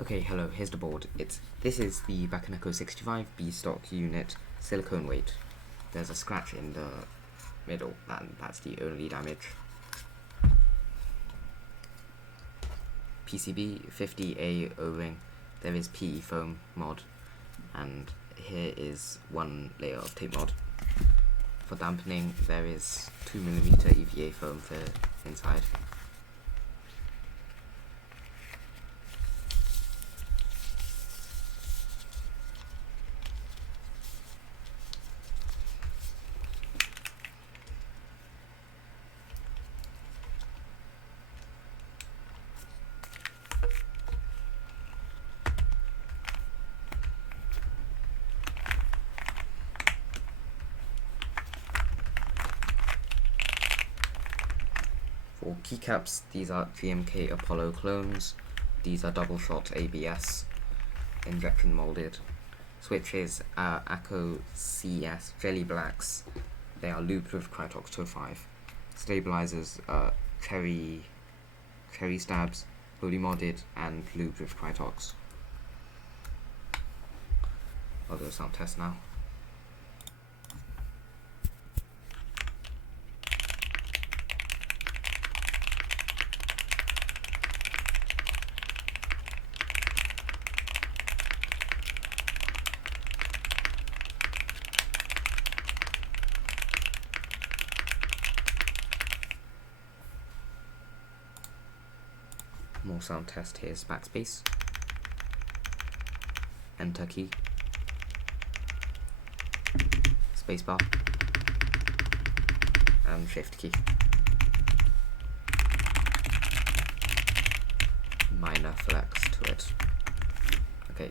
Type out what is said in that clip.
Okay, hello, here's the board. This is the Bakeneko65 B stock unit silicone weight. There's a scratch in the middle, and that's the only damage. PCB 50A O-ring, there is PE foam mod, and here is one layer of tape mod. For dampening, there is 2mm EVA foam for inside. For keycaps, these are GMK Apollo clones. These are double shot ABS, injection molded. Switches are Akko CS Jelly Blacks. They are looped with Krytox 205. Stabilizers are cherry stabs, Holee modded and looped with Krytox. I'll do a sound test now. More sound test, here's backspace, enter key, spacebar, and shift key. Minor flex to it. Okay.